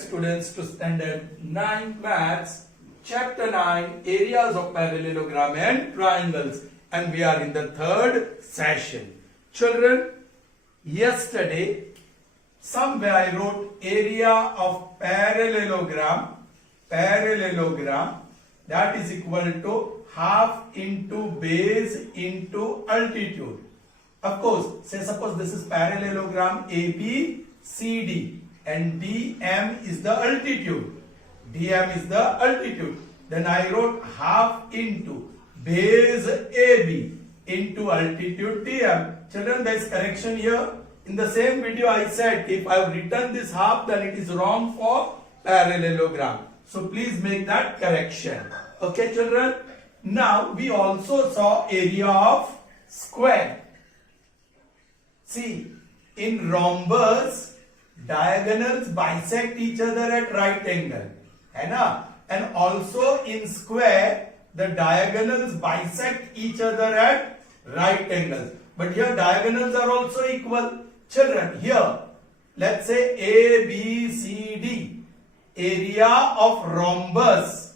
students to Standard 9 Maths, Chapter 9, Areas of Parallelogram and Triangles, and we are in the third session. Children, yesterday somewhere I wrote area of parallelogram that is equal to half into base into altitude. Of course, say suppose this is parallelogram ABCD and DM is the altitude. DM is the altitude. Then I wrote half into base AB into altitude DM. Children, there is correction here. In the same video I said if I have written this half, then it is wrong for parallelogram. So please make that correction. Okay children. Now we also saw area of square. See, in rhombus, diagonals bisect each other at right angle. And also in square, the diagonals bisect each other at right angles. But here diagonals are also equal. Children, here, let's say ABCD, area of rhombus,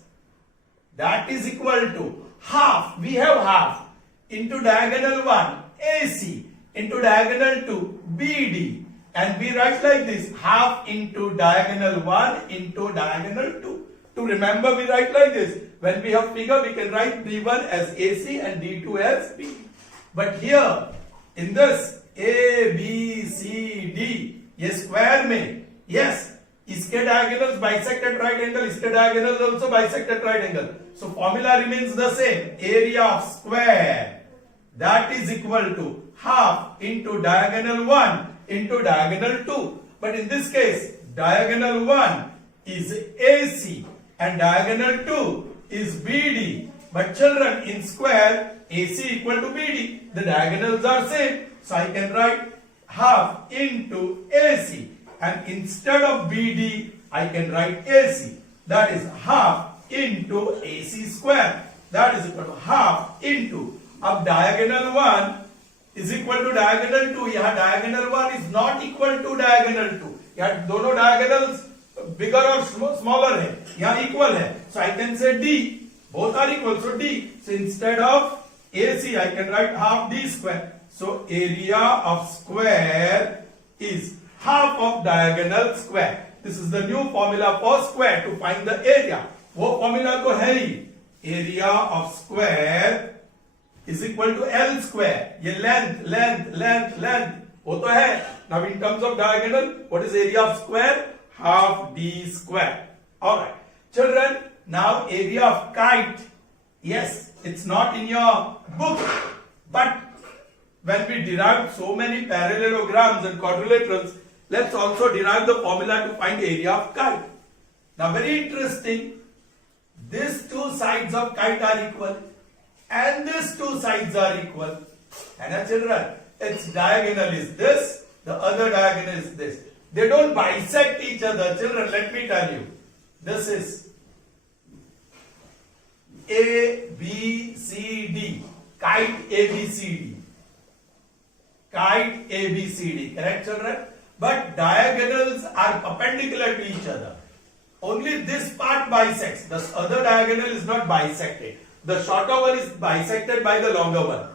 that is equal to half. We have half into diagonal 1, AC, into diagonal 2, BD. And we write like this, half into diagonal 1 into diagonal 2. To remember, we write like this. When we have figure, we can write D1 as AC and D2 as BD. But here, in this ABCD, ये square में, yes, इसके diagonals bisect at right angle, इसके diagonals also bisect at right angle. So formula remains the same. Area of square, that is equal to half into diagonal 1 into diagonal 2. But in this case, diagonal 1 is AC and diagonal 2 is BD. But children, in square, AC equal to BD. The diagonals are same. So I can write half into AC. And instead of BD, I can write AC. That is half into AC square. That is equal to half into. अब diagonal 1 is equal to diagonal 2. यहाँ diagonal 1 is not equal to diagonal 2. यहाँ दोनों diagonals bigger or smaller है. यहाँ equal है. So I can say D. Both are equal. So D. So instead of AC, I can write half D square. So area of square is half of diagonal square. This is the new formula for square to find the area. वो formula तो है ही. Area of square is equal to L square. ये length वो तो है. Now in terms of diagonal, what is area of square? Half D square. Alright. Children, now area of kite. Yes, it's not in your book. But when we derived so many parallelograms and quadrilaterals, let's also derive the formula to find area of kite. Now very interesting. These two sides of kite are equal. And these two sides are equal. And children, its diagonal is this, the other diagonal is this. They don't bisect each other. Children, let me tell you. This is ABCD. Kite ABCD. Kite ABCD. Correct, children? But diagonals are perpendicular to each other. Only this part bisects. The other diagonal is not bisected. The shorter one is bisected by the longer one.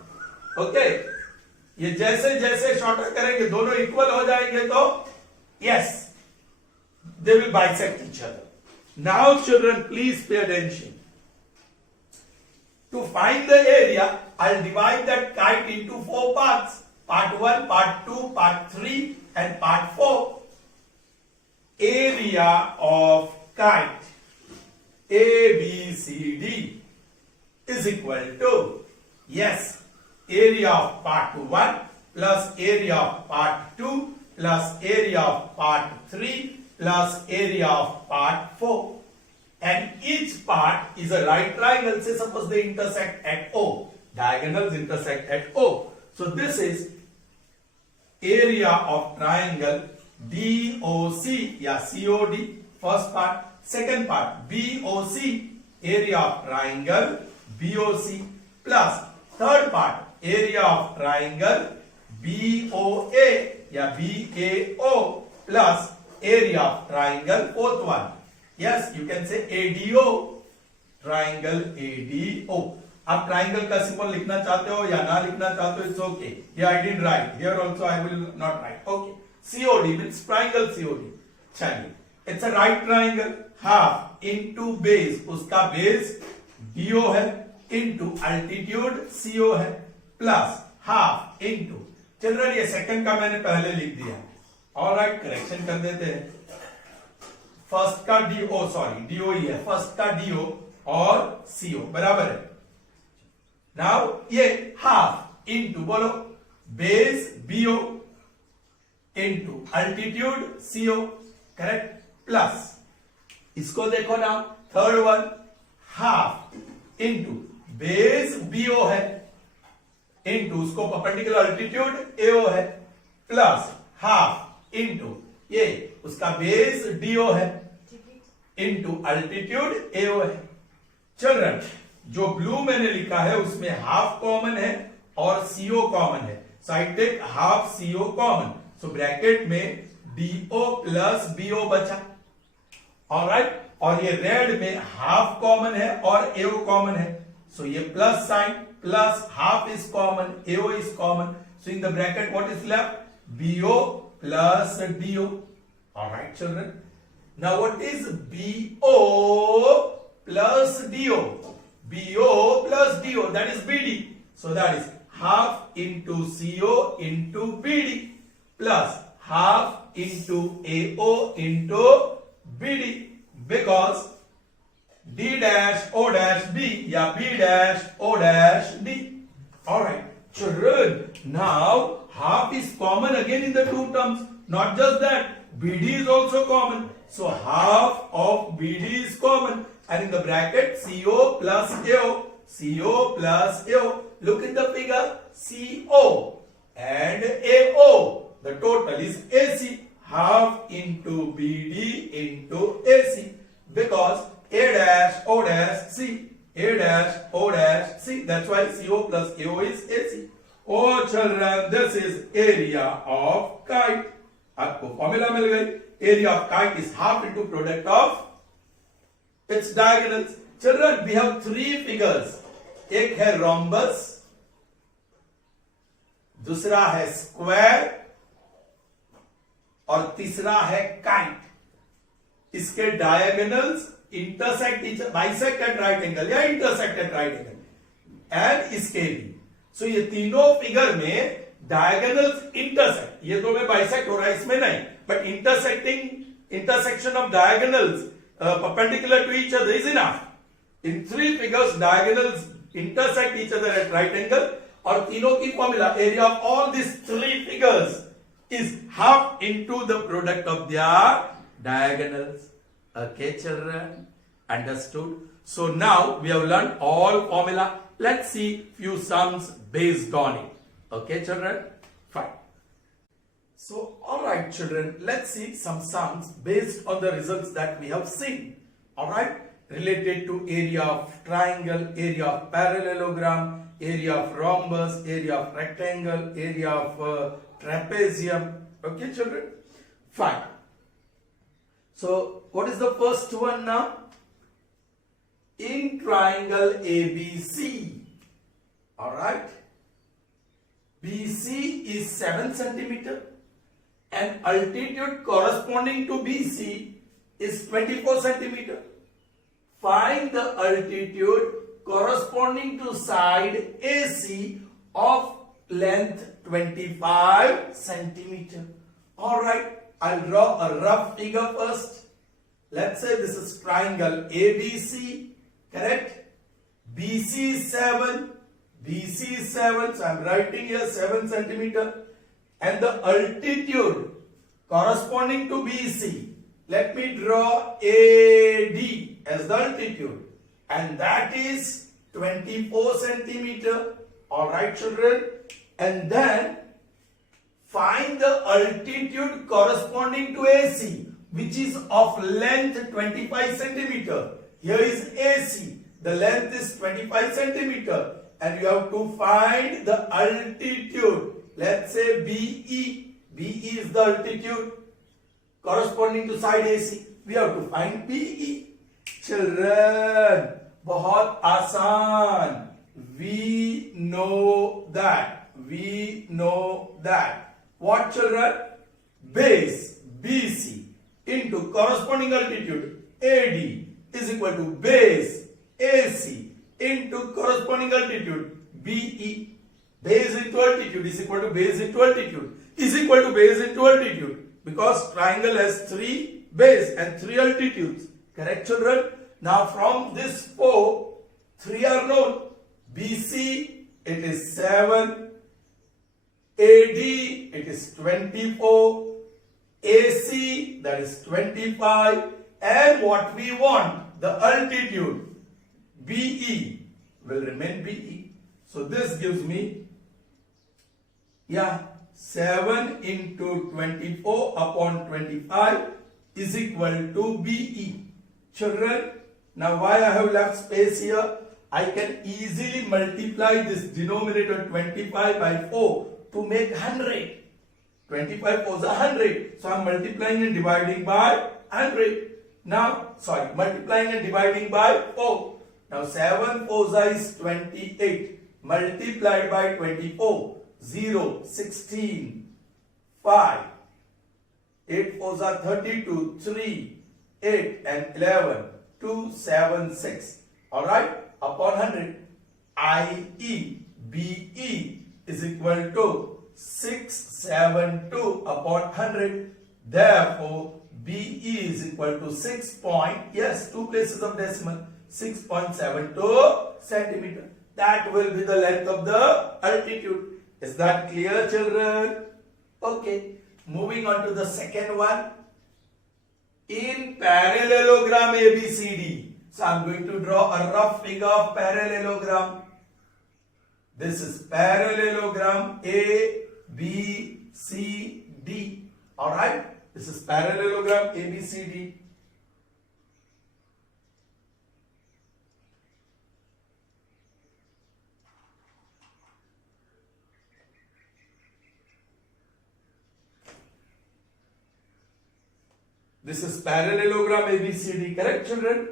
Okay? ये जैसे जैसे shorter करेंगे दोनों equal हो जाएंगे तो yes, they will bisect each other. Now children, please pay attention. To find the area, I'll divide that kite into 4 parts. Part 1, part 2, part 3 and part 4. Area of kite ABCD is equal to, yes, area of part 1 plus area of part 2 plus area of part 3 plus area of part 4. And each part is a right triangle. Say suppose they intersect at O. Diagonals intersect at O. So this is area of triangle DOC, yeah, COD, first part. Second part, BOC, area of triangle BOC, plus third part, area of triangle BOA, yeah, BAO, plus area of triangle. Fourth one, yes, you can say ADO, triangle ADO. आप triangle का symbol लिखना चाहते हो या ना लिखना चाहते हो, it's okay. Here I didn't right, here also I will not right. Okay. COD means triangle COD. चलिए, it's a right triangle. Half into base, उसका बेस DO है, इनटू अल्टीट्यूड CO है, प्लस हाफ इनटू. चिल्ड्रन ये second का मैंने पहले लिख दिया. ऑलराइट, करेक्शन कर देते हैं. फर्स्ट का DO, सॉरी DO ही है, फर्स्ट का DO और CO बराबर है. नाउ ये हाफ इनटू, बोलो, base BO into altitude CO, correct, plus इसको देखो ना, third one, half into base BO है, इनटू उसको परपेंडिकुलर अल्टीट्यूड AO है, प्लस हाफ इनटू ये उसका बेस DO है, इनटू अल्टीट्यूड AO है. चिल्ड्रन, जो ब्लू मैंने लिखा है उसमें हाफ कॉमन है और CO कॉमन है. So I take half CO common. So bracket में DO प्लस BO बचा. ऑलराइट, और ये रेड में हाफ कॉमन है और AO कॉमन है. सो ये plus sign, plus half is common, AO is common. So in the bracket what is left? BO plus DO. Alright children, now what is BO plus DO? BO plus DO, that is BD. So that is half into CO into BD plus half into AO into BD, because D dash O dash B या B dash O dash D. Alright, children, now half is common again in the two terms. Not just that, BD is also common. So half of BD is common. And in the bracket CO plus AO, CO plus AO. Look in the figure, CO and AO. The total is AC. Half into BD into AC. Because A dash O dash C. A dash O dash C. That's why CO plus AO is AC. Oh children, this is area of kite. आपको formula मिल गई. Area of kite is half into product of its diagonals. Children, we have three figures. एक है rhombus, दूसरा है square और तीसरा है kite. इसके diagonals intersect each, bisect at right angle या intersect at right angle. And इसके भी. So ये तीनों फिगर में diagonals intersect. ये तो में bisect हो रहा है, इसमें नहीं. But intersection of diagonals perpendicular to each other is enough. In three figures, diagonals intersect each other at right angle. और तीनों की formula, area of all these three figures is half into the product of their diagonals. Okay, children, understood? So now we have learned all formula. Let's see few sums based on it. Okay, children, fine. So, alright children, let's see some sums based on the results that we have seen. Alright, related to area of triangle, area of parallelogram, area of rhombus, area of rectangle, area of trapezium. Okay children, fine. So, what is the first one now? In triangle ABC. Alright, BC is 7 centimeter. And altitude corresponding to BC is 24 centimeter. Find the altitude corresponding to side AC of length 25 centimeter. Alright, I'll draw a rough figure first. Let's say this is triangle ABC, correct? BC is 7, BC is 7, so I'm writing here 7 centimeter. And the altitude corresponding to BC, let me draw AD as the altitude, and that is 24 centimeter. Alright children, and then find the altitude corresponding to AC, which is of length 25 centimeter. Here is AC, the length is 25 centimeter, and you have to find the altitude. Let's say BE. BE is the altitude. corresponding to side AC. We have to find BE. Children, बहुत आसान. We know that. We know that. What, children? Base BC into corresponding altitude AD is equal to base AC into corresponding altitude BE. Base into altitude is equal to base into altitude is equal to base into altitude, because triangle has 3 base and 3 altitudes. Correct, children? Now from this 4, 3 are known. BC, it is 7. AD, it is 24. AC, that is 25. And what we want, the altitude, BE, will remain BE. So this gives me, 7 into 24 upon 25 is equal to BE. Children, now why I have left space here? I can easily multiply this denominator 25 by 4 to make 100. 25 4s are 100. So I am multiplying and dividing by 100. Now, multiplying and dividing by 4. Now 7 4s is 28. Multiplied by 24. 0, 16, 5. 8 4s are 32. 3, 8 and 11. 2, 7, 6. Alright? Upon 100. IE, BE is equal to 672 upon 100. Therefore, BE is equal to 2 places of decimal, 6.72 centimeter. That will be the length of the altitude. Is that clear, children? Okay. Moving on to the second one. In parallelogram ABCD. So I am going to draw a rough figure of parallelogram. This is parallelogram A, B, C, D. Alright? This is parallelogram A, B, C, D. This is parallelogram ABCD, correct, children?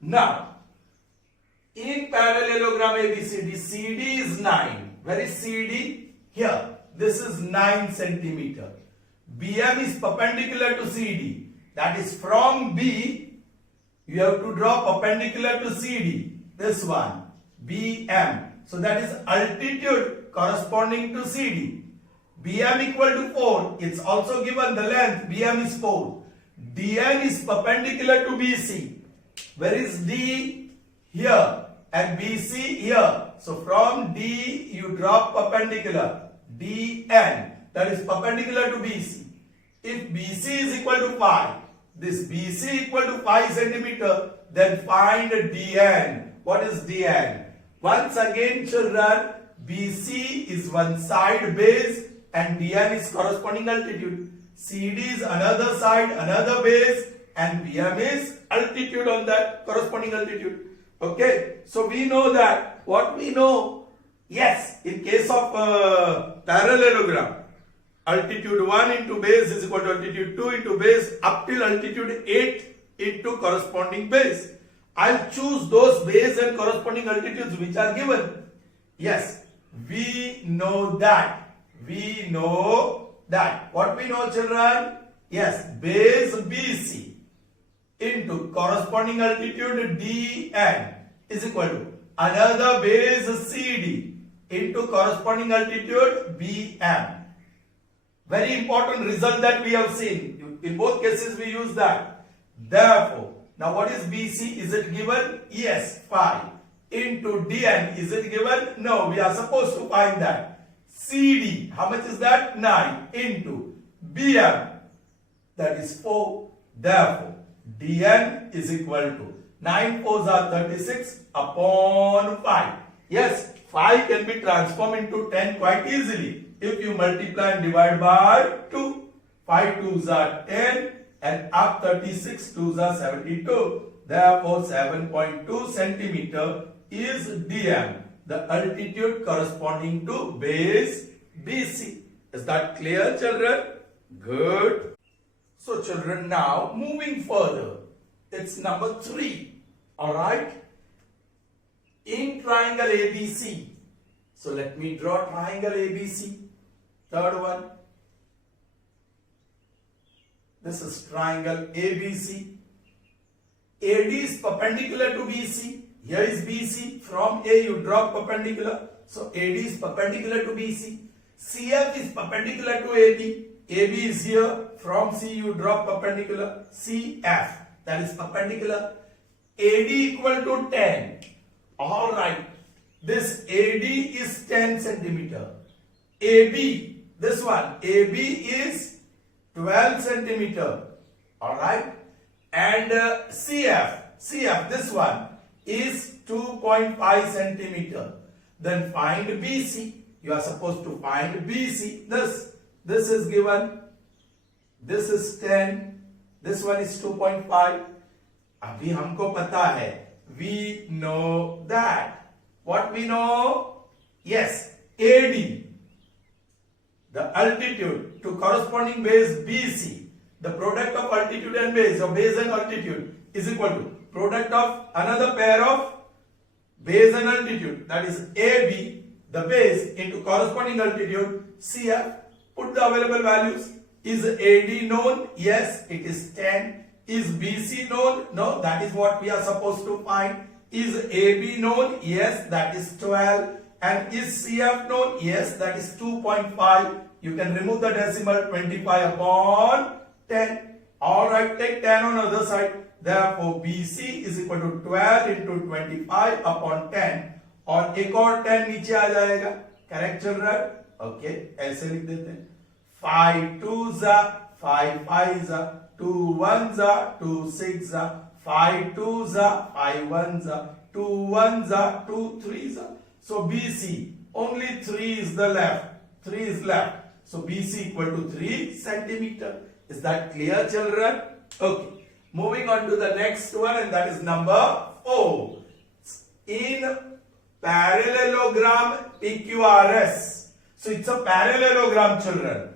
Now, in parallelogram ABCD, CD is 9. Where is CD? Here. This is 9 centimeter. BM is perpendicular to CD. That is from B, you have to draw perpendicular to CD. This one, BM. So that is altitude corresponding to CD. BM equal to 4. It's also given the length. BM is 4. DN is perpendicular to BC. Where is D? Here. And BC here. So from D you drop perpendicular. DN. That is perpendicular to BC. If BC is equal to 5. This BC equal to 5 centimeter. Then find DN. What is DN? Once again, children, BC is one side base and DN is corresponding altitude. CD is another side, another base, and BM is altitude on that corresponding altitude. Okay, so we know that. What we know? Yes, in case of parallelogram, altitude 1 into base is equal to altitude 2 into base up till altitude 8 into corresponding base. I'll choose those base and corresponding altitudes which are given. Yes, we know that. We know that. What we know, children? Yes, base BC into corresponding altitude DN is equal to another base CD into corresponding altitude BM. Very important result that we have seen. In both cases we use that. Therefore, now what is BC? Is it given? Yes, 5. Into DN, is it given? No, we are supposed to find that. CD, how much is that? 9 into BM, that is 4. Therefore, DN is equal to 9 4s are 36 upon 5. Yes, 5 can be transformed into 10 quite easily if you multiply and divide by 2. 5 2s are 10 and up 36 2s are 72. Therefore, 7.2 centimeter is DM, the altitude corresponding to base BC. Is that clear, children? Good. So children, now moving further, it's number 3. Alright? In triangle ABC. So let me draw triangle ABC. Third one. This is triangle ABC. AD is perpendicular to BC. Here is BC. From A you draw perpendicular. So AD is perpendicular to BC. CF is perpendicular to AB. AB is here. From C you draw perpendicular. CF. That is perpendicular. AD equal to 10. Alright. This AD is 10 centimeter. AB, this one, AB is 12 centimeter. Alright. And CF, this one is 2.5 centimeter. Then find BC. You are supposed to find BC. This is given. This is 10. This one is 2.5. अभी हमको पता है. We know that. What we know? Yes, AD. The altitude to corresponding base BC. The product of altitude and base, or base and altitude, is equal to product of another pair of base and altitude, that is AB, the base, into corresponding altitude CF. Put the available values. Is AD known? Yes, it is 10. Is BC known? No, that is what we are supposed to find. Is AB known? Yes, that is 12. And is CF known? Yes, that is 2.5. You can remove the decimal. 25 upon 10. Alright, take 10 on the other side. Therefore, BC is equal to 12 into 25 upon 10. और एक और 10 नीचे आ जाएगा. Correct चल रहा है? Okay, ऐसे लिख देते हैं. 5 2s are 5 5s are 2 1s are 2 6s are 5 2s are 5 1s are 2 1s are 2 3s are. So BC, only 3 is the left. 3 is left. So BC equal to 3 centimeter. Is that clear, children? Okay. Moving on to the next one, and that is number 4. In parallelogram PQRS. So it's a parallelogram, children.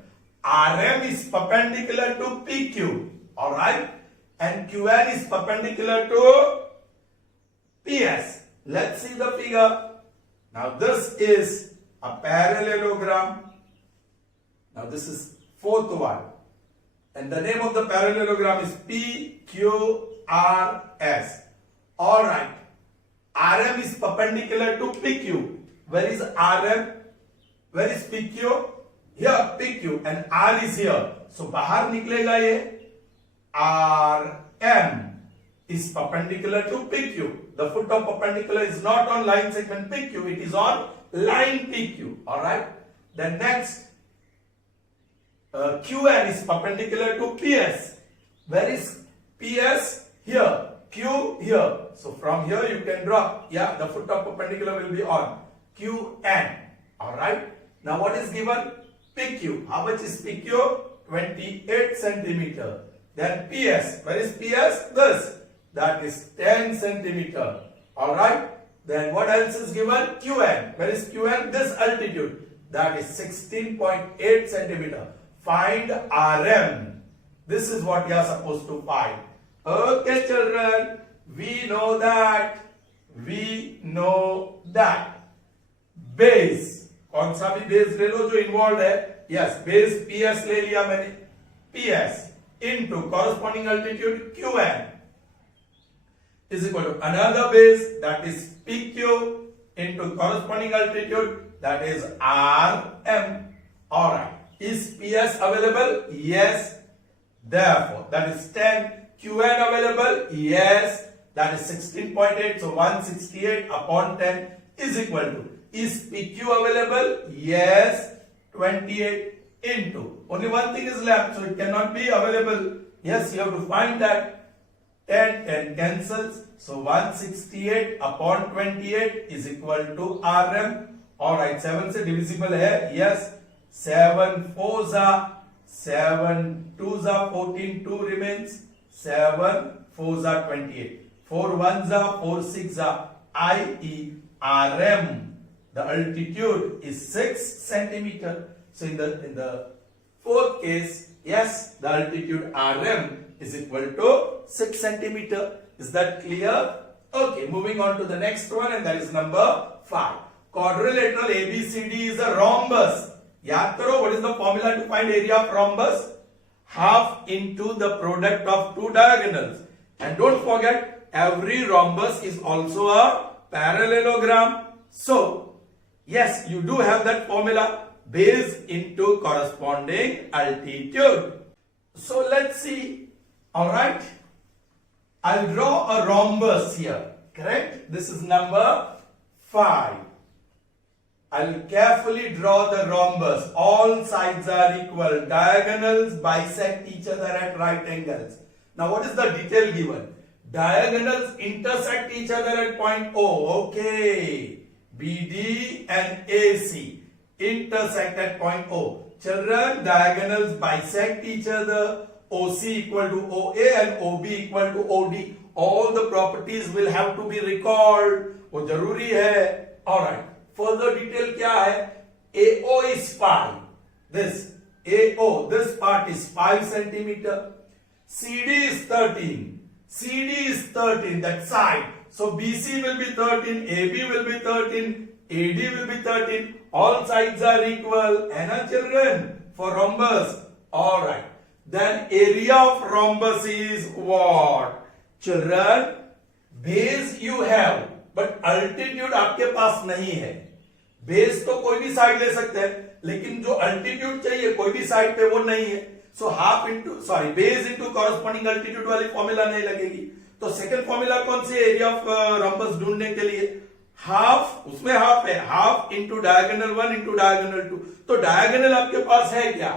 RM is perpendicular to PQ. Alright? And QN is perpendicular to PS. Let's see the figure. Now this is a parallelogram. Now this is fourth one. And the name of the parallelogram is PQRS. Alright. RM is perpendicular to PQ. Where is RM? Where is PQ? Here, PQ. And R is here. So bahar niklega ye. RM is perpendicular to PQ. The foot of perpendicular is not on line segment PQ. It is on line PQ. Alright. Then next. QN is perpendicular to PS. Where is PS? Here. Q here. So from here you can draw. Yeah, the foot of perpendicular will be on QN. Alright. Now what is given? PQ. How much is PQ? 28 centimeter. Then PS. Where is PS? This. That is 10 centimeter. Alright. Then what else is given? QN. Where is QN? This altitude. That is 16.8 centimeter. Find RM. This is what you are supposed to find. Okay, children. We know that. We know that. Base. कौन सा भी base ले लो जो involve है. Yes, base PS ले लिया मैंने. PS into corresponding altitude QN is equal to another base, that is PQ, into corresponding altitude, that is RM. Alright. Is PS available? Yes. Therefore, that is 10. QN available? Yes. That is 16.8. So 168 upon 10 is equal to. Is PQ available? Yes. 28 into. Only one thing is left, so it cannot be available. Yes, you have to find that. 10 cancels. So 168 upon 28 is equal to RM. Alright, 7 से divisible है. Yes. 7 4s are 7 2s are 14. 2 remains. 7 4s are 28. 4 1s are 4 6s are. I.e. RM. The altitude is 6 centimeter. So in the fourth case, Yes, the altitude RM is equal to 6 centimeter. Is that clear? Okay, moving on to the next one, and that is number 5. Quadrilateral ABCD is a rhombus. Yaad karo, what is the formula to find area of rhombus? Half into the product of two diagonals. And don't forget, every rhombus is also a parallelogram. So, yes, you do have that formula, base into corresponding altitude. So, let's see. Alright. I'll draw a rhombus here. Correct? This is number 5. I'll carefully draw the rhombus. All sides are equal. Diagonals bisect each other at right angles. Now what is the detail given? Diagonals intersect each other at point O. Okay. BD and AC intersect at point O. Children, diagonals bisect each other. OC equal to OA and OB equal to OD. All the properties will have to be recalled. वो जरूरी है. Alright. Further detail क्या है? AO is 5. This AO, this part is 5 centimeter. CD is 13. CD is 13, that side. So BC will be 13, AB will be 13, AD will be 13. All sides are equal. And children, for rhombus. Alright. Then area of rhombus is what? Children, base you have, but altitude आपके पास नहीं है. Base तो कोई भी side ले सकते हैं, लेकिन जो अल्टीट्यूड चाहिए कोई भी साइड पे वो नहीं है. So half into base into corresponding altitude वाली फॉर्मूला नहीं लगेगी. तो सेकंड फॉर्मूला कौन सी? एरिया ऑफ रॉम्बस ढूंढने के लिए हाफ, उसमें हाफ है, half into diagonal 1 into diagonal 2. तो डायगोनल आपके पास है क्या?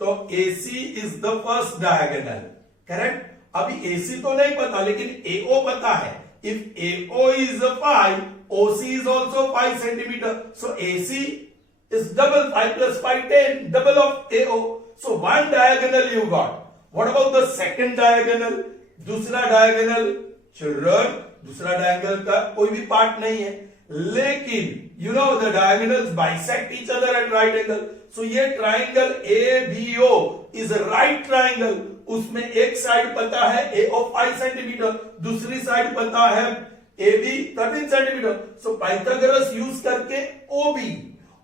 तो AC is the first diagonal. Correct. अभी AC तो नहीं पता, लेकिन AO पता है. If AO is 5, OC is also 5 centimeter. So AC is double 5 plus 5, 10, double of AO. So one diagonal you got. What about the second diagonal? दूसरा diagonal, children, दूसरा diagonal का कोई भी part नहीं है, लेकिन you know the diagonals bisect each other at right angle. So ये triangle ABO is a right triangle. उसमें एक साइड पता है AO 5 सेंटीमीटर, दूसरी साइड पता है AB 13 सेंटीमीटर. सो पाइथागोरस यूज करके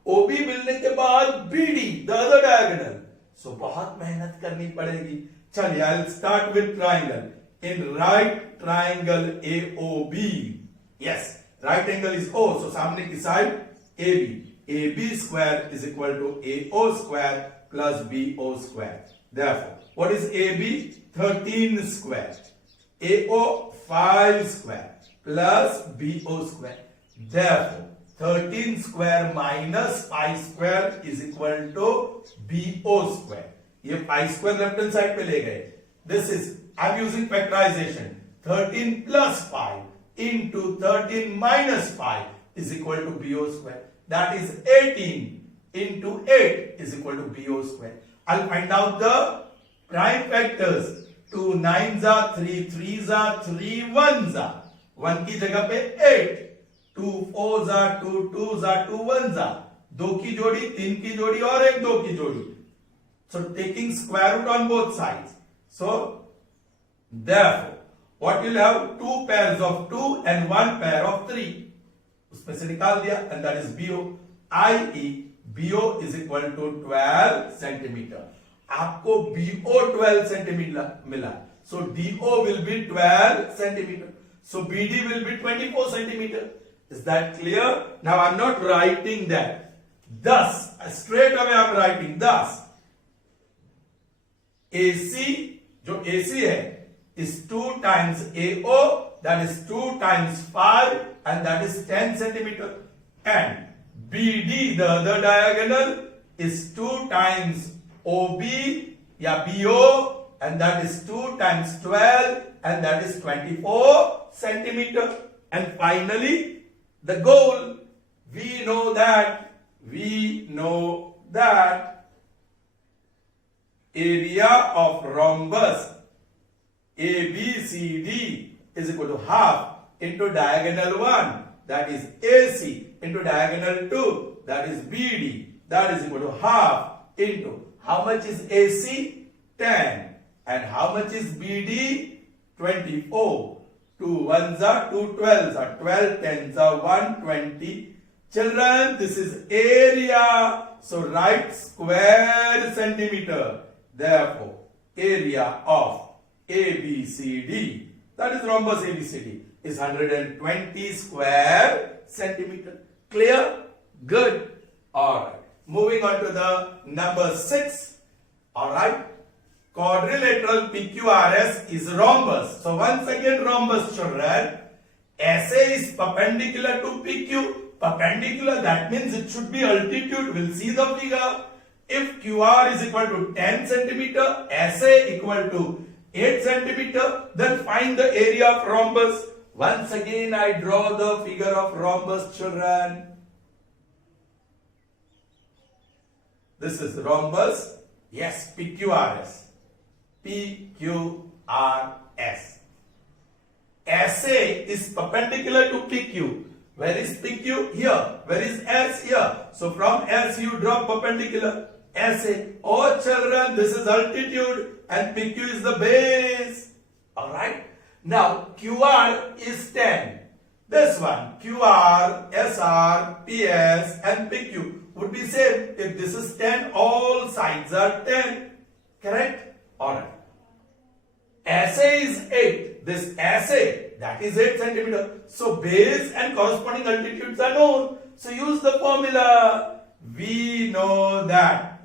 OB मिलने के बाद BD द अदर डायगोनल. सो बहुत मेहनत करनी पड़ेगी. चलिए, I will start with triangle. In right triangle AOB, yes, right angle is O, सो सामने की side AB square is equal to AO square plus BO square. Therefore, what is AB? 13 square. AO 5 square plus BO square. Therefore, 13 square minus 5 square is equal to BO square. ये 5 square left hand side पे ले गए. This is, I'm using factorization. 13 plus 5 into 13 minus 5 is equal to BO square. That is 18 into 8 is equal to BO square. I'll find out the prime factors. 2 9s are 3 3s are 3 1s are 1 की जगह पे 8. 2 4s are 2 2s are 2 1s are 2 की जोड़ी, 3 की जोड़ी और एक 2 की जोड़ी. So taking square root on both sides. So therefore, what you'll have? 2 pairs of 2 and 1 pair of 3. उसमें से निकाल दिया, and that is BO. i.e. BO is equal to 12 centimeter. आपको BO 12 centimeter मिला. So DO will be 12 centimeter. So BD will be 24 centimeter. Is that clear? Now I'm not writing that. Thus, straight away I'm writing thus. AC, जो AC है, is 2 times AO, that is 2 times 5, and that is 10 centimeter. And BD, the other diagonal, is 2 times OB या BO, and that is 2 times 12, and that is 24 centimeter. And finally, the goal, we know that area of rhombus ABCD is equal to half into diagonal 1, that is AC, into diagonal 2, that is BD, that is equal to half into, how much is AC? 10. And how much is BD? 24. 2 1s are 2 12s are 12 10s are 120. Children, this is area. So write square centimeter. Therefore, area of ABCD, that is rhombus ABCD, is 120 square centimeter. Clear? Good. Alright. Moving on to the number 6. Alright. Quadrilateral PQRS is rhombus. So once again rhombus, children. SA is perpendicular to PQ. Perpendicular, that means it should be altitude. We'll see the figure. If QR is equal to 10 centimeter, SA equal to 8 centimeter, then find the area of rhombus. Once again, I draw the figure of rhombus, children. This is rhombus. Yes, PQRS. PQRS. SA is perpendicular to PQ. Where is PQ? Here. Where is S? Here. So from S you draw perpendicular. SA. Oh children, this is altitude and PQ is the base. Alright. Now QR is 10. This one, QR, SR, PS and PQ would be same. If this is 10, all sides are 10. Correct? Alright. SA is 8. This SA, that is 8 centimeter. So base and corresponding altitudes are known. So use the formula. We know that.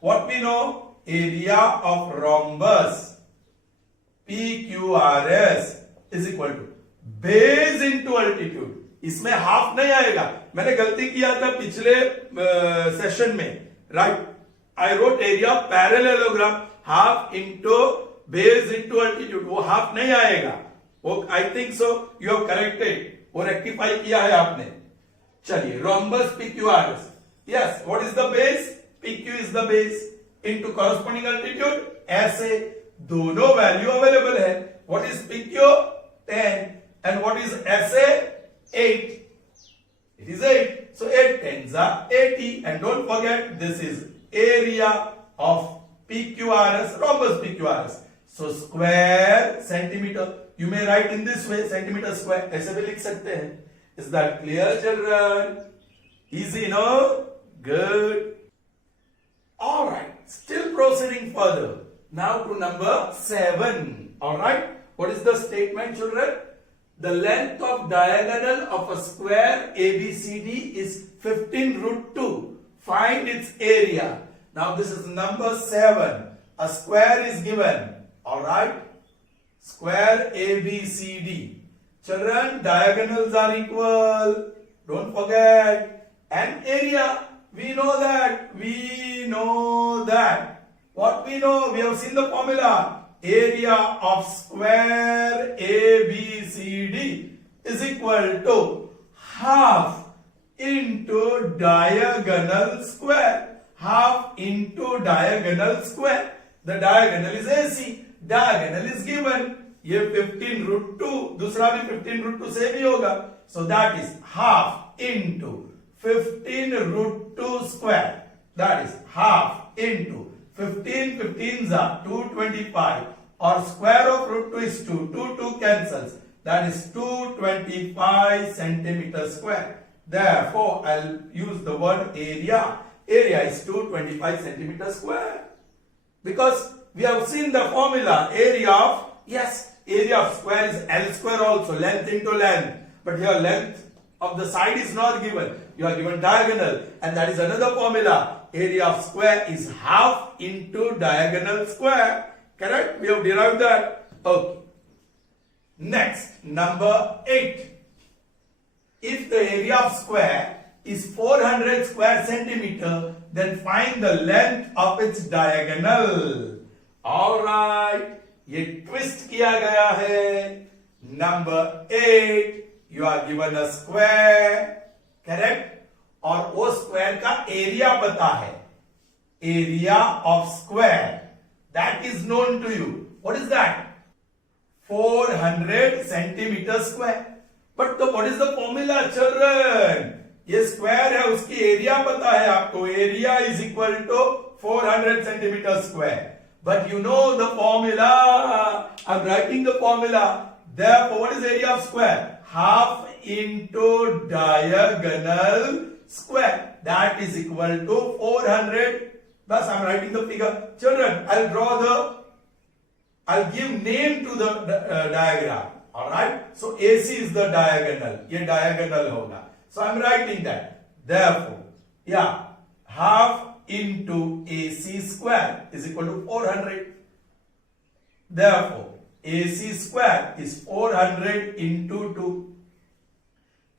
What we know? Area of rhombus PQRS is equal to base into altitude. इसमें half नहीं आएगा. मैंने गलती किया था पिछले session में. Right? I wrote area parallelogram half into base into altitude. वो हाफ नहीं आएगा. वो I think so you have corrected. वो rectify किया है आपने. चलिए rhombus PQRS. Yes, what is the base? PQ is the base into corresponding altitude SA. दोनों वैल्यू अवेलेबल है. What is PQ? 10 and what is SA? 8. It is 8. So 8 tens are 80 and don't forget this is area of PQRS, rhombus PQRS. So square centimeter. You may write in this way centimeter square. ऐसे भी लिख सकते हैं. Is that clear, children? Easy, no? Good. Alright. Still proceeding further. Now to number 7. Alright. What is the statement, children? The length of diagonal of a square ABCD is 15 root 2. Find its area. Now this is number 7. A square is given. Alright. Square ABCD. Children, diagonals are equal. Don't forget. And area. We know that. What we know? We have seen the formula. Area of square ABCD is equal to half into diagonal square. Half into diagonal square. The diagonal is AC. Diagonal is given. ये 15 root 2. दूसरा भी 15 root 2 से भी होगा. So that is half into 15 root 2 square. That is half into 15 15s are 225. Or square of root 2 is 2. 2 cancels. That is 225 centimeter square. Therefore, I'll use the word area. Area is 225 centimeter square. Because we have seen the formula. Area of, yes, area of square is L square also. Length into length. But here length of the side is not given. You are given diagonal. And that is another formula. Area of square is half into diagonal square. Correct? We have derived that. Okay. Next, number 8. If the area of square is 400 square centimeter, then find the length of its diagonal. Alright. ये twist किया गया है. Number 8. You are given a square. Correct? और वो square का area पता है. Area of square. That is known to you. What is that? 400 centimeter square. But what is the formula, children? ये स्क्वायर है, उसकी एरिया पता है आपको, area is equal to 400 centimetre square. But you know the formula. I'm writing the formula. Therefore, what is area of square? Half into diagonal square. That is equal to 400. Thus, I'm writing the figure. Children, I'll give name to the diagram. Alright? So, AC is the diagonal. ये diagonal होगा. So, I'm writing that. Therefore, yeah, half into AC square is equal to 400. Therefore, AC square is 400 into 2.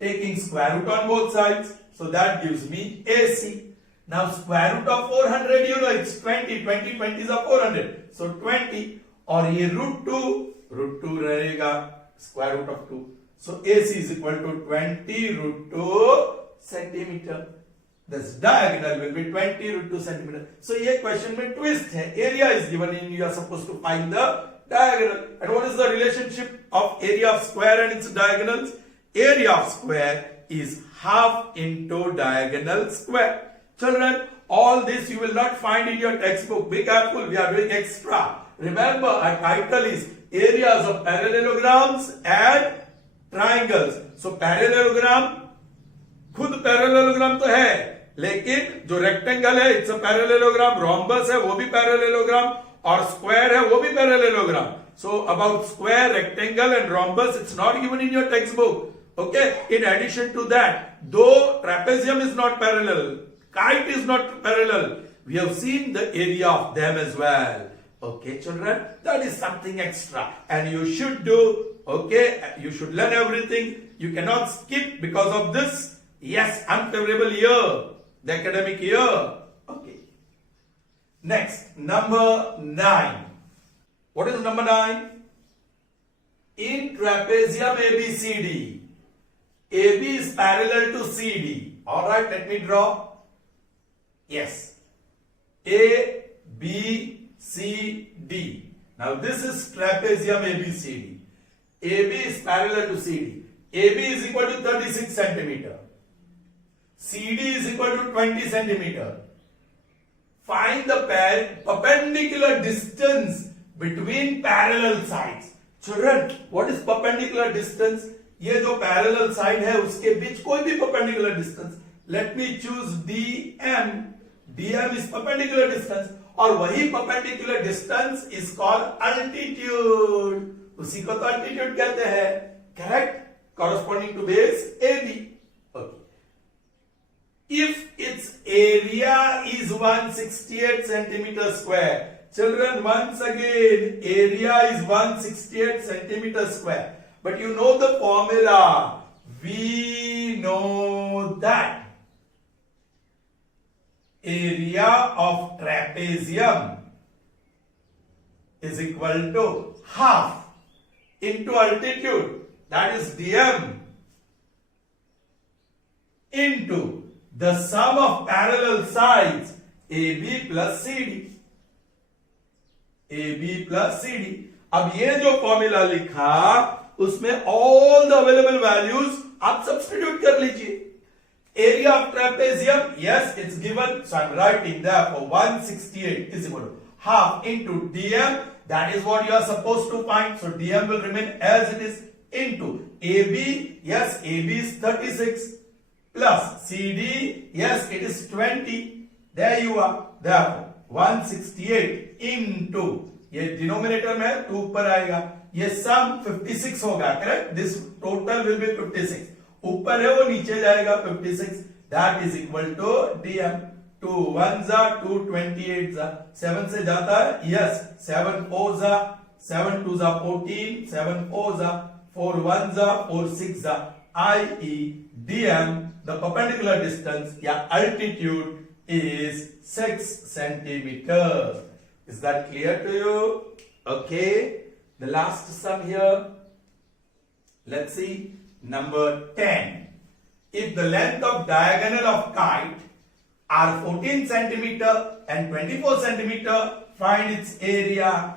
Taking square root on both sides. So that gives me AC. Now square root of 400, you know, it's 20. 20 is a 400. So 20. और ये root 2 रहेगा square root of 2. So AC is equal to 20 root 2 centimeter. This diagonal will be 20 root 2 centimeter. So ये question में twist है. Area is given in, you are supposed to find the diagonal. And what is the relationship of area of square and its diagonals? Area of square is half into diagonal square. Children, all this you will not find in your textbook. Be careful, we are doing extra. Remember, our title is areas of parallelograms and triangles. So parallelogram खुद parallelogram तो है, लेकिन जो rectangle है it's a parallelogram, rhombus है वो भी parallelogram, और स्क्वायर है वो भी parallelogram. So about square, rectangle and rhombus it's not given in your text book. Okay, in addition to that, though trapezium is not parallel, kite is not parallel, we have seen the area of them as well. Okay, children, that is something extra and you should do. Okay, you should learn everything. You cannot skip because of this. Yes, unfavorable year, the academic year. Okay. Next, number 9. What is number 9? In trapezium ABCD, AB is parallel to CD. All right, let me draw. Yes, A, B, C, D. Now this is trapezium ABCD. AB is parallel to CD. AB is equal to 36 centimeter. CD is equal to 20 centimeter. Find the perpendicular distance between parallel sides. Children, what is perpendicular distance? ये जो parallel side है उसके बीच कोई भी perpendicular distance. Let me choose DM. DM is perpendicular distance, और वही perpendicular distance is called altitude. उसी को तो अल्टीट्यूड कहते हैं. Correct? Corresponding to base AB. If its area is 168 centimeter square. Children, once again, area is 168 centimeter square. But you know the formula. We know that area of trapezium is equal to half into altitude, that is DM, into the sum of parallel sides AB plus CD. AB plus CD. अब ये जो formula लिखा उसमें all the available values आप substitute कर लीजिए. Area of trapezium, yes, it's given, so I'm writing therefore 168 is equal to half into DM. That is what you are supposed to find. So DM will remain as it is, into AB. Yes, AB is 36. Plus CD, yes, it is 20. There you are. Therefore 168 into, ये denominator में 2 ऊपर आएगा, ये sum 56 होगा. Correct? This total will be 56. ऊपर है वो नीचे जाएगा 56. That is equal to DM. 2 1 जा 2 28 जा 7 से जाता है. यस, 7 4 जा 7 2 जा 14, 7 4 जा 4 1 जा 4 6 जा, i.e. DM, the perpendicular distance, altitude is 6 centimeters. Is that clear to you? Okay. The last sum here. Let's see. Number 10. If the length of diagonal of kite are 14 centimeter and 24 centimeter, find its area.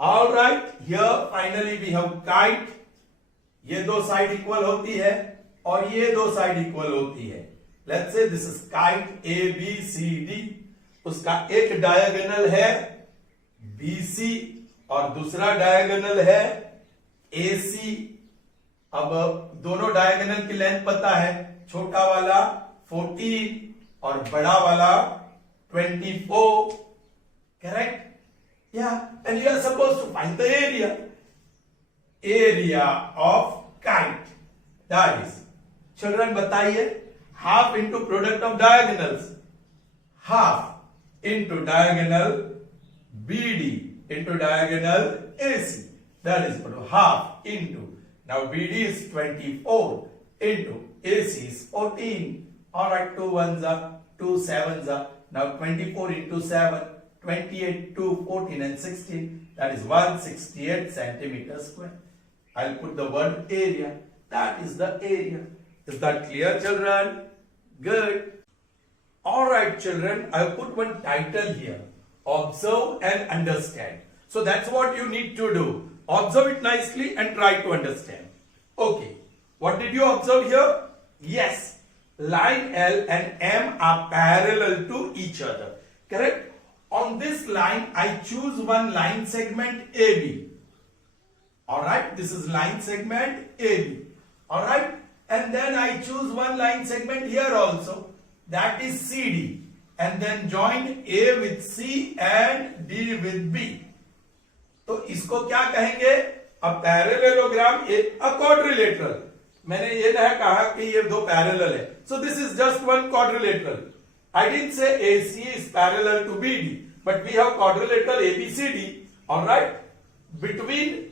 All right. Here finally we have kite. ये दो side equal होती है और ये दो side equal होती है. Let's say this is kite A B C D, उसका एक डायगोनल है BC और दूसरा डायगोनल है AC। अब दोनों डायगोनल की लेंथ पता है, छोटा वाला 14 और बड़ा वाला 24, correct? and you are supposed to find the area of kite, that is, children बताइए, half into product of diagonals, half into diagonal BD into diagonal AC, that is equal to half into, now BD is 24 into AC is 14. All right, 2 ones are 2 sevens are, now 24 into 7, 28, 2, 14 and 16, that is 168 centimeters square. I'll put the word area, that is the area. Is that clear, children? Good. All right, children, I'll put one title here, observe and understand. So that's what you need to do. Observe it nicely and try to understand. Okay, what did you observe here? Yes, line L and M are parallel to each other, correct? On this line, I choose one line segment AB. Alright, this is line segment AB. Alright, and then I choose one line segment here also, that is CD. And then join A with C and D with B. तो इसको क्या कहेंगे? A parallelogram, a quadrilateral. मैंने ये नहीं कहा कि ये दो पैरेलल है. So this is just one quadrilateral. I didn't say AC is parallel to BD, but we have quadrilateral ABCD. All right. Between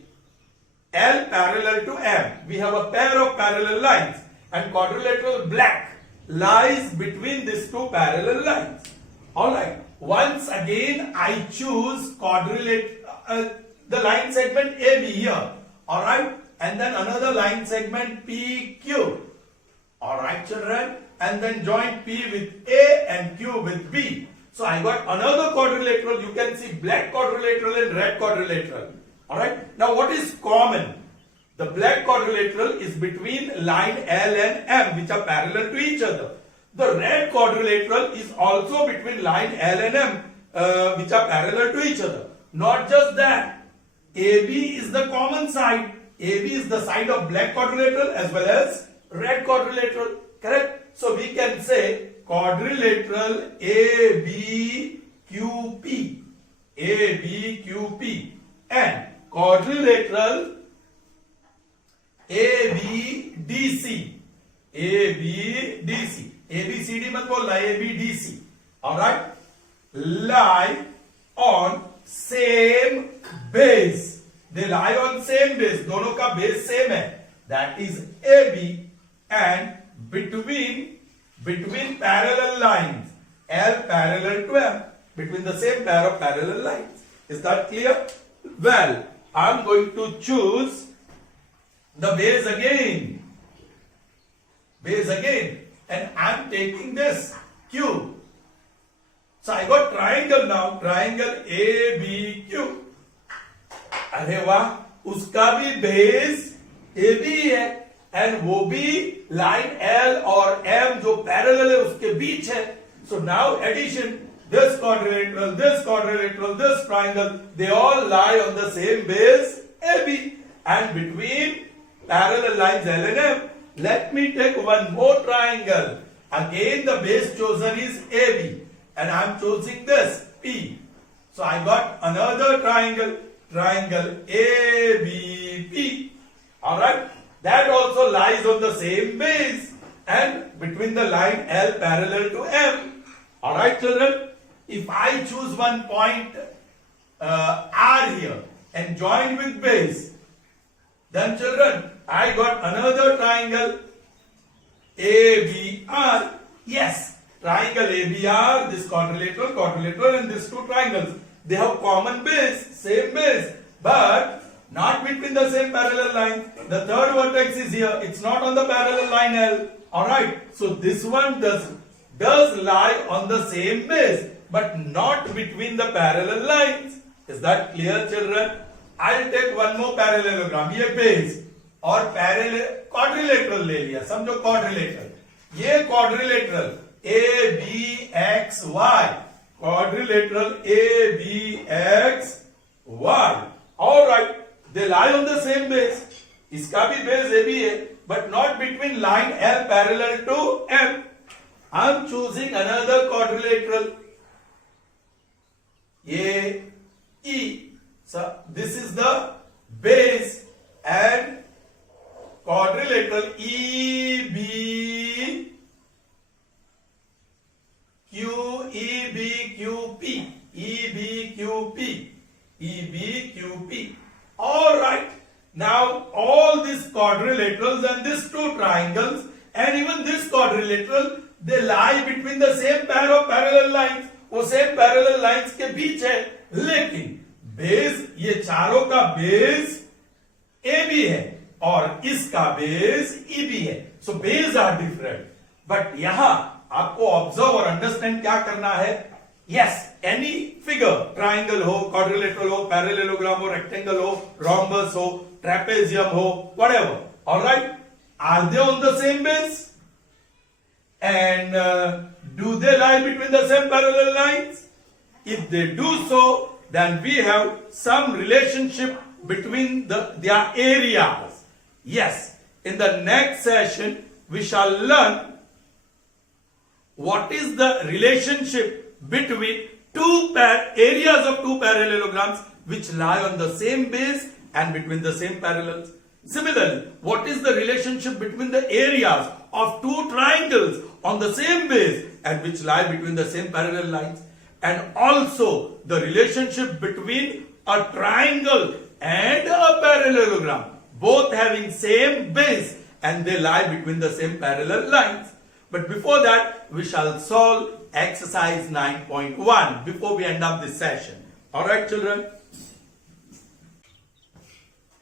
L parallel to M, we have a pair of parallel lines, and quadrilateral black lies between these two parallel lines. All right. Once again, I choose the line segment AB here. All right. And then another line segment PQ. Alright, children, and then join P with A and Q with B. So I got another quadrilateral. You can see black quadrilateral and red quadrilateral. Alright, now what is common? The black quadrilateral is between line L and M, which are parallel to each other. The red quadrilateral is also between line L and M, which are parallel to each other. Not just that, AB is the common side. AB is the side of black quadrilateral as well as red quadrilateral, correct? So we can say quadrilateral ABQP, ABQP, and quadrilateral ABDC, ABDC, ABCD मत बोलना, ABDC, all right, lie on same base. They lie on same base. दोनों का base same है. That is AB, and between parallel lines, L parallel to M, between the same pair of parallel lines. Is that clear? Well, I am going to choose the base again, and I am taking this Q. So I got triangle now, triangle ABQ. अरे वाह, उसका भी base AB है, and वो भी line L और M जो parallel है उसके बीच है. So now addition, this quadrilateral, this quadrilateral, this triangle, they all lie on the same base AB, and between parallel lines L and M, let me take one more triangle. Again the base chosen is AB, and I am choosing this P. So I got another triangle, triangle ABP. Alright, that also lies on the same base and between the line L parallel to M. Alright, children, if I choose one point R here and join with base, then children, I got another triangle ABR. Yes, triangle ABR, this quadrilateral, and these two triangles, they have common base, same base, but not between the same parallel lines. The third vertex is here. It's not on the parallel line L. Alright, so this one does lie on the same base, but not between the parallel lines. Is that clear, children? I'll take one more parallelogram. ये base और parallel quadrilateral ले लिया. समझो quadrilateral. ये quadrilateral ABXY, quadrilateral ABXY. All right, they lie on the same base. इसका भी base AB है, but not between line L parallel to M. I'm choosing another quadrilateral AE. So this is the base and quadrilateral EBQP. All right. Now all these quadrilaterals and these two triangles and even this quadrilateral, they lie between the same pair of parallel lines. वो same parallel lines के बीच है, लेकिन base ये चारों का base AB है और इसका बेस EB है. So base are different. But यहां आपको ऑब्जर्व और अंडरस्टैंड क्या करना है? Yes, any figure, triangle हो, quadrilateral हो, parallelogram हो, rectangle हो, rhombus हो, trapezium हो, whatever. All right, are they on the same base? And do they lie between the same parallel lines? If they do so, then we have some relationship between their areas. Yes, in the next session we shall learn what is the relationship between areas of two parallelograms which lie on the same base and between the same parallels. Similarly, what is the relationship between the areas of two triangles on the same base and which lie between the same parallel lines, and also the relationship between a triangle and a parallelogram, both having same base and they lie between the same parallel lines. But before that, we shall solve exercise 9.1 before we end up this session. All right, children.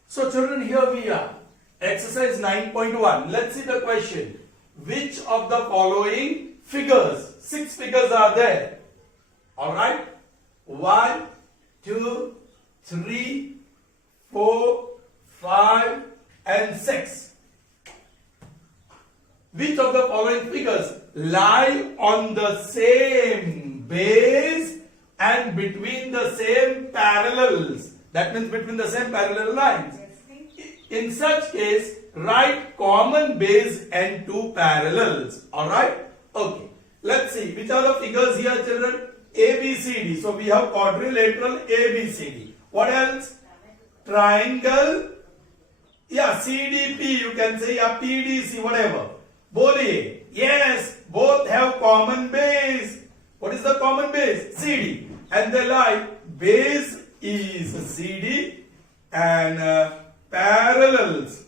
So, children, here we are. Exercise 9.1. Let's see the question. Which of the following figures, 6 figures are there? All right. 1, 2, 3, 4, 5, and 6. Which of the following figures lie on the same base and between the same parallels? That means between the same parallel lines. In such case, write common base and two parallels. Alright? Okay. Let's see. Which are the figures here, children? ABCD. So we have quadrilateral ABCD. What else? Triangle. Yeah, CDP. You can say, yeah, PDC, whatever. Boliye. Yes, both have common base. What is the common base? CD. And they lie. Base is CD and parallels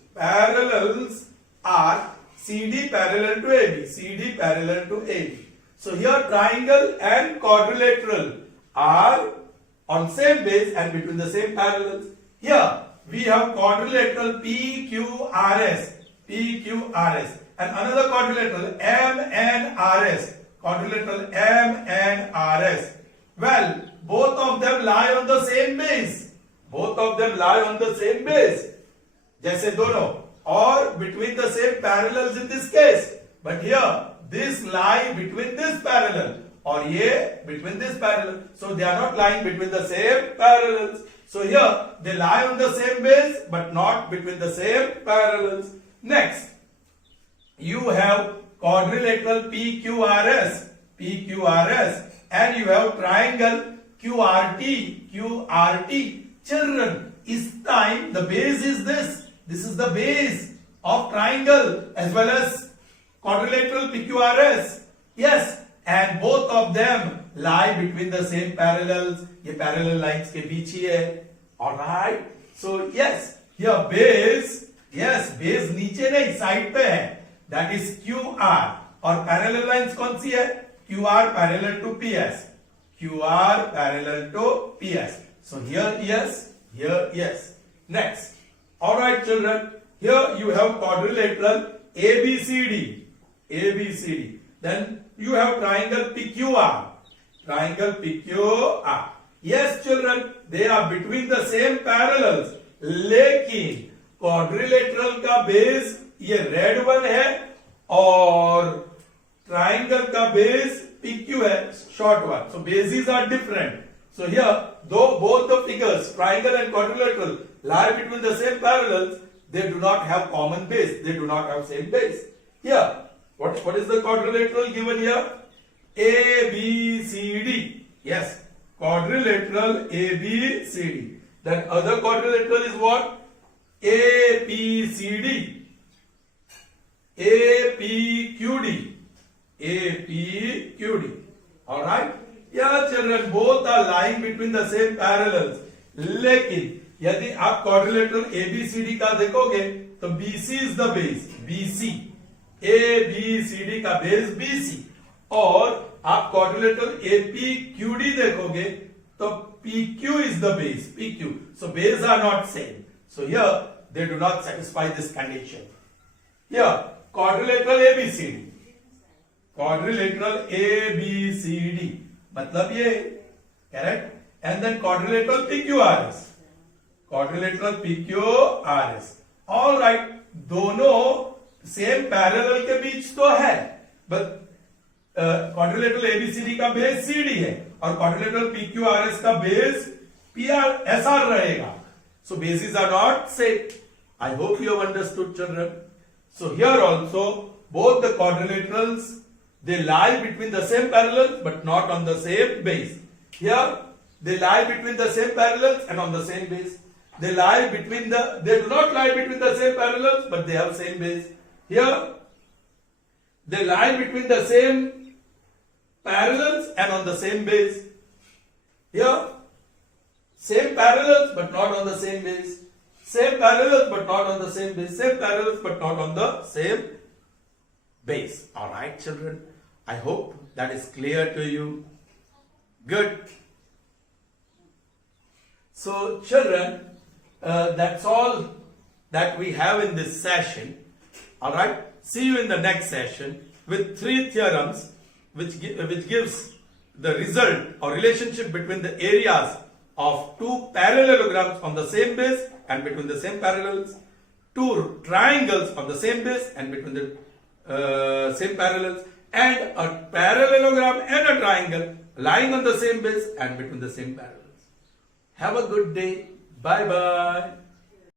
are CD parallel to AB. CD parallel to AB. So here triangle and quadrilateral are on same base and between the same parallels. Here we have quadrilateral PQRS. And another quadrilateral MNRS. Quadrilateral MNRS. Well, both of them lie on the same base. जैसे दोनों, or between the same parallels in this case. But here, this lie between this parallel, or ye between this parallel. So they are not lying between the same parallels. So here, they lie on the same base, but not between the same parallels. Next, you have quadrilateral PQRS, and you have triangle QRT. Children, this time the base is this. This is the base of triangle as well as quadrilateral PQRS. Yes, and both of them lie between the same parallels. ये parallel lines के बीच ही है. All right. So yes, here base. Yes, base नीचे नहीं side पे है. That is QR. और parallel lines कौन सी है? QR parallel to PS. QR parallel to PS. So here yes, here yes. Next. Alright children, here you have quadrilateral ABCD. Then you have triangle PQR. Yes children, they are between the same parallels. लेकिन quadrilateral का base ये red one है और triangle का base PQ है, short one. So bases are different. So here, though both the figures, triangle and quadrilateral, lie between the same parallels, they do not have common base. They do not have same base. Here, what is the quadrilateral given here? A, B, C, D. Yes, quadrilateral A, B, C, D. Then other quadrilateral is what? A, P, C, D. A, P, Q, D. A, P, Q, D. Alright? Yeah, children, both are lying between the same parallels. लेकिन यदि आप quadrilateral ABCD का देखोगे तो BC is the base. BC. ABCD का base BC. और आप quadrilateral APQD देखोगे तो PQ is the base. PQ. So base are not same. So here they do not satisfy this condition. Here quadrilateral ABCD. Quadrilateral ABCD. मतलब ये correct. And then quadrilateral PQRS. Quadrilateral PQRS. All right. दोनों same parallel के बीच तो है, but quadrilateral ABCD का base CD है और quadrilateral PQRS का बेस पीआरएसआर रहेगा. So bases are not same. I hope you have understood, children. So here also both the quadrilaterals, they lie between the same parallels but not on the same base. Here they lie between the same parallels and on the same base. They do not lie between the same parallels but they have same base. Here they lie between the same parallels and on the same base. Here same parallels but not on the same base. Same parallels but not on the same base. Same parallels but not on the same base. Alright, children. I hope that is clear to you. Good. So, children, that's all that we have in this session. Alright. See you in the next session with 3 theorems which gives the result or relationship between the areas of 2 parallelograms on the same base and between the same parallels, 2 triangles on the same base and between the same parallels, and a parallelogram and a triangle lying on the same base and between the same parallels. Have a good day. Bye bye.